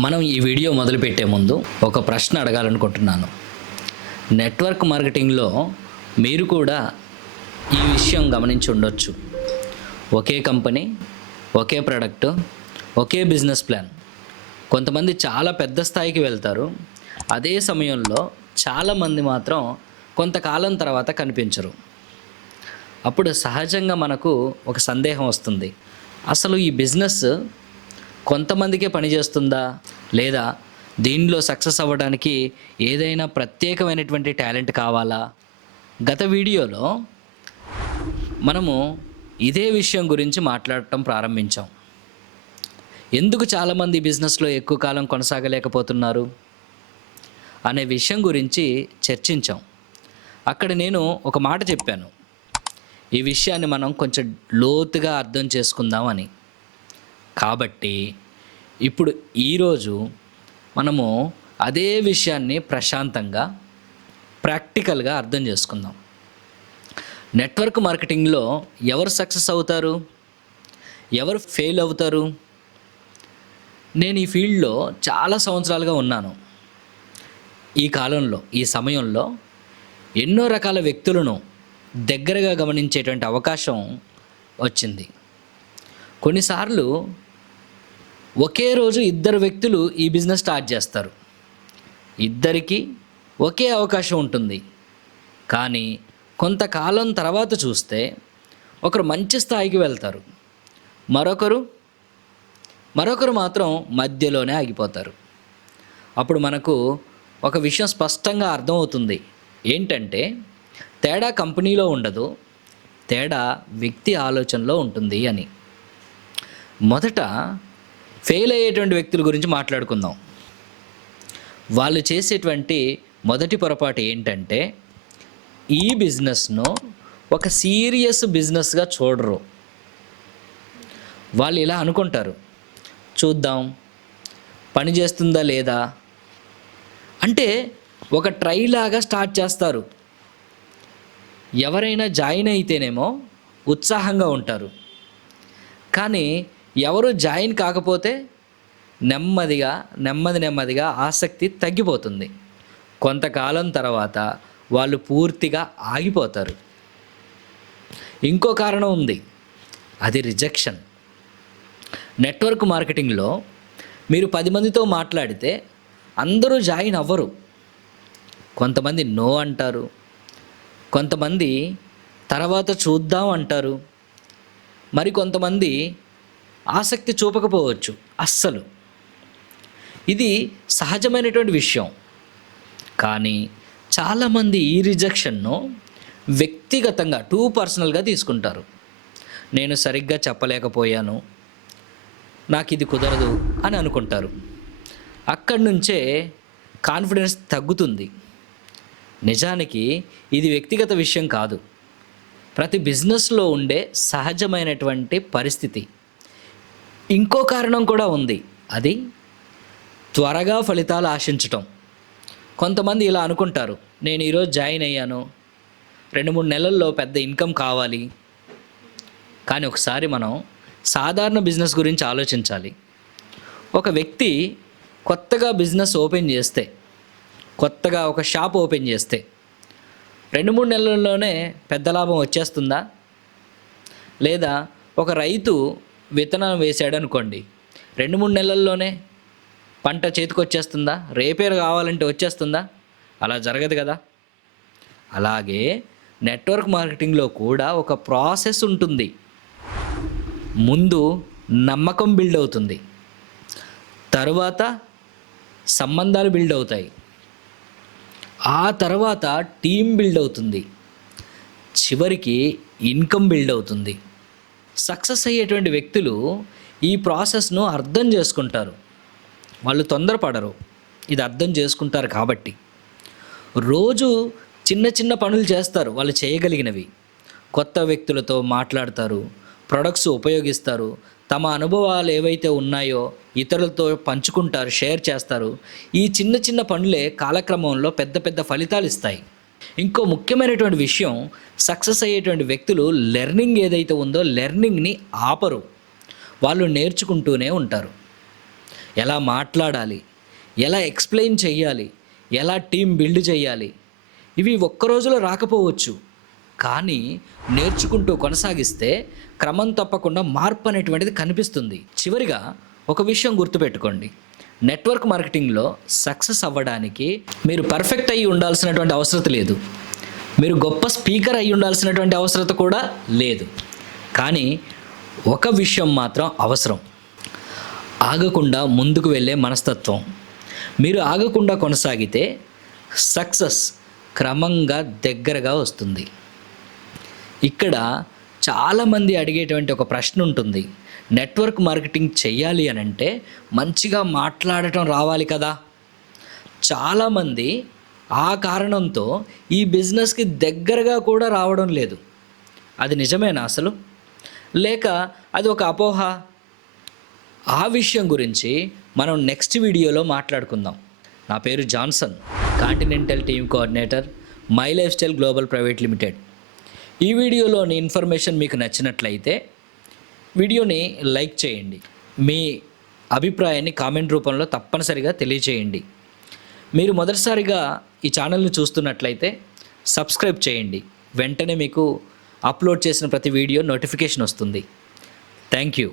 మనం ఈ వీడియో మొదలుపెట్టే ముందు ఒక ప్రశ్న అడగాలనుకుంటున్నాను. నెట్వర్క్ మార్కెటింగ్లో మీరు కూడా ఈ విషయం గమనించి ఉండొచ్చు. ఒకే కంపెనీ, ఒకే ప్రోడక్ట్, ఒకే బిజినెస్ ప్లాన్. కొంతమంది చాలా పెద్ద స్థాయికి వెళ్తారు. అదే సమయంలో చాలామంది మాత్రం కొంతకాలం తర్వాత కనిపించరు. అప్పుడు సహజంగా మనకు ఒక సందేహం వస్తుంది. అసలు ఈ బిజినెస్ కొంతమందికే పనిచేస్తుందా? లేదా దీనిలో సక్సెస్ అవ్వడానికి ఏదైనా ప్రత్యేకమైనటువంటి టాలెంట్ కావాలా? గత వీడియోలో మనము ఇదే విషయం గురించి మాట్లాడటం ప్రారంభించాం. ఎందుకు చాలామంది బిజినెస్లో ఎక్కువ కాలం కొనసాగలేకపోతున్నారు అనే విషయం గురించి చర్చించాం. అక్కడ నేను ఒక మాట చెప్పాను. ఈ విషయాన్ని మనం కొంచెం లోతుగా అర్థం చేసుకుందామని. కాబట్టి ఇప్పుడు ఈరోజు మనము అదే విషయాన్ని ప్రశాంతంగా ప్రాక్టికల్గా అర్థం చేసుకుందాం. నెట్వర్క్ మార్కెటింగ్లో ఎవరు సక్సెస్ అవుతారు, ఎవరు ఫెయిల్ అవుతారు? నేను ఈ ఫీల్డ్లో చాలా సంవత్సరాలుగా ఉన్నాను. ఈ కాలంలో, ఈ సమయంలో ఎన్నో రకాల వ్యక్తులను దగ్గరగా గమనించేటువంటి అవకాశం వచ్చింది. కొన్నిసార్లు ఒకే రోజు ఇద్దరు వ్యక్తులు ఈ బిజినెస్ స్టార్ట్ చేస్తారు. ఇద్దరికీ ఒకే అవకాశం ఉంటుంది. కానీ కొంతకాలం తర్వాత చూస్తే ఒకరు మంచి స్థాయికి వెళ్తారు, మరొకరు మాత్రం మధ్యలోనే ఆగిపోతారు. అప్పుడు మనకు ఒక విషయం స్పష్టంగా అర్థమవుతుంది. ఏంటంటే తేడా కంపెనీలో ఉండదు, తేడా వ్యక్తి ఆలోచనలో ఉంటుంది అని. మొదట ఫెయిల్ అయ్యేటువంటి వ్యక్తుల గురించి మాట్లాడుకుందాం. వాళ్ళు చేసేటువంటి మొదటి పొరపాటు ఏంటంటే ఈ బిజినెస్ను ఒక సీరియస్ బిజినెస్గా చూడరు. వాళ్ళు ఇలా అనుకుంటారు, చూద్దాం పని చేస్తుందా లేదా అంటే ఒక ట్రై లాగా స్టార్ట్ చేస్తారు. ఎవరైనా జాయిన్ అయితేనేమో ఉత్సాహంగా ఉంటారు. కానీ ఎవరు జాయిన్ కాకపోతే నెమ్మదిగా ఆసక్తి తగ్గిపోతుంది. కొంతకాలం తర్వాత వాళ్ళు పూర్తిగా ఆగిపోతారు. ఇంకో కారణం ఉంది, అది రిజెక్షన్. నెట్వర్క్ మార్కెటింగ్లో మీరు 10 మందితో మాట్లాడితే అందరూ జాయిన్ అవ్వరు. కొంతమంది నో అంటారు, కొంతమంది తర్వాత చూద్దాం అంటారు, మరి కొంతమంది ఆసక్తి చూపకపోవచ్చు అస్సలు. ఇది సహజమైనటువంటి విషయం. కానీ చాలామంది ఈ రిజెక్షన్ను వ్యక్తిగతంగా పర్సనల్గా తీసుకుంటారు. నేను సరిగ్గా చెప్పలేకపోయాను, నాకు ఇది కుదరదు అని అనుకుంటారు. అక్కడి నుంచే కాన్ఫిడెన్స్ తగ్గుతుంది. నిజానికి ఇది వ్యక్తిగత విషయం కాదు, ప్రతి బిజినెస్లో ఉండే సహజమైనటువంటి పరిస్థితి. ఇంకో కారణం కూడా ఉంది, అది త్వరగా ఫలితాలు ఆశించటం. కొంతమంది ఇలా అనుకుంటారు, నేను ఈరోజు జాయిన్ అయ్యాను, 2-3 నెలల్లో పెద్ద ఇన్కమ్ కావాలి. కానీ ఒకసారి మనం సాధారణ బిజినెస్ గురించి ఆలోచించాలి. ఒక వ్యక్తి కొత్తగా బిజినెస్ ఓపెన్ చేస్తే, కొత్తగా ఒక షాప్ ఓపెన్ చేస్తే 2-3 నెలల్లోనే పెద్ద లాభం వచ్చేస్తుందా? లేదా ఒక రైతు విత్తనం వేసాడు అనుకోండి, 2-3 నెలల్లోనే పంట చేతికి వచ్చేస్తుందా? రేపేరు కావాలంటే వచ్చేస్తుందా? అలా జరగదు కదా. అలాగే నెట్వర్క్ మార్కెటింగ్లో కూడా ఒక ప్రాసెస్ ఉంటుంది. ముందు నమ్మకం బిల్డ్ అవుతుంది, తరువాత సంబంధాలు బిల్డ్ అవుతాయి, ఆ తర్వాత టీం బిల్డ్ అవుతుంది, చివరికి ఇన్కమ్ బిల్డ్ అవుతుంది. సక్సెస్ అయ్యేటువంటి వ్యక్తులు ఈ ప్రాసెస్ను అర్థం చేసుకుంటారు. వాళ్ళు తొందరపడరు, ఇది అర్థం చేసుకుంటారు. కాబట్టి రోజు చిన్న చిన్న పనులు చేస్తారు, వాళ్ళు చేయగలిగినవి. కొత్త వ్యక్తులతో మాట్లాడతారు, ప్రొడక్ట్స్ ఉపయోగిస్తారు, తమ అనుభవాలు ఏవైతే ఉన్నాయో ఇతరులతో పంచుకుంటారు, షేర్ చేస్తారు. ఈ చిన్న చిన్న పనులే కాలక్రమంలో పెద్ద పెద్ద ఫలితాలు ఇస్తాయి. ఇంకో ముఖ్యమైనటువంటి విషయం, సక్సెస్ అయ్యేటువంటి వ్యక్తులు లెర్నింగ్ ఏదైతే ఉందో లెర్నింగ్ని ఆపరు, వాళ్ళు నేర్చుకుంటూనే ఉంటారు. ఎలా మాట్లాడాలి, ఎలా ఎక్స్ప్లెయిన్ చేయాలి, ఎలా టీం బిల్డ్ చేయాలి, ఇవి ఒక్క రోజులో రాకపోవచ్చు. కానీ నేర్చుకుంటూ కొనసాగిస్తే క్రమం తప్పకుండా మార్పు అనేటువంటిది కనిపిస్తుంది. చివరిగా ఒక విషయం గుర్తుపెట్టుకోండి, నెట్వర్క్ మార్కెటింగ్లో సక్సెస్ అవ్వడానికి మీరు పర్ఫెక్ట్ అయ్యి ఉండాల్సినటువంటి అవసరం లేదు, మీరు గొప్ప స్పీకర్ అయి ఉండాల్సినటువంటి అవసరం కూడా లేదు. కానీ ఒక విషయం మాత్రం అవసరం, ఆగకుండా ముందుకు వెళ్ళే మనస్తత్వం. మీరు ఆగకుండా కొనసాగితే సక్సెస్ క్రమంగా దగ్గరగా వస్తుంది. ఇక్కడ చాలామంది అడిగేటువంటి ఒక ప్రశ్న ఉంటుంది, నెట్వర్క్ మార్కెటింగ్ చేయాలి అని అంటే మంచిగా మాట్లాడటం రావాలి కదా. చాలామంది ఆ కారణంతో ఈ బిజినెస్కి దగ్గరగా కూడా రావడం లేదు. అది నిజమేనా అసలు, లేక అది ఒక అపోహ? ఆ విషయం గురించి మనం నెక్స్ట్ వీడియోలో మాట్లాడుకుందాం. నా పేరు Johnson, continental team coordinator, my life style global private limited. ఈ వీడియోలోని ఇన్ఫర్మేషన్ మీకు నచ్చినట్లయితే వీడియోని లైక్ చేయండి, మీ అభిప్రాయాన్ని కామెంట్ రూపంలో తప్పనిసరిగా తెలియచేయండి. మీరు మొదటిసారిగా ఈ ఛానల్ని చూస్తున్నట్లయితే సబ్స్క్రైబ్ చేయండి, వెంటనే మీకు అప్లోడ్ చేసిన ప్రతి వీడియో నోటిఫికేషన్ వస్తుంది. Thank you.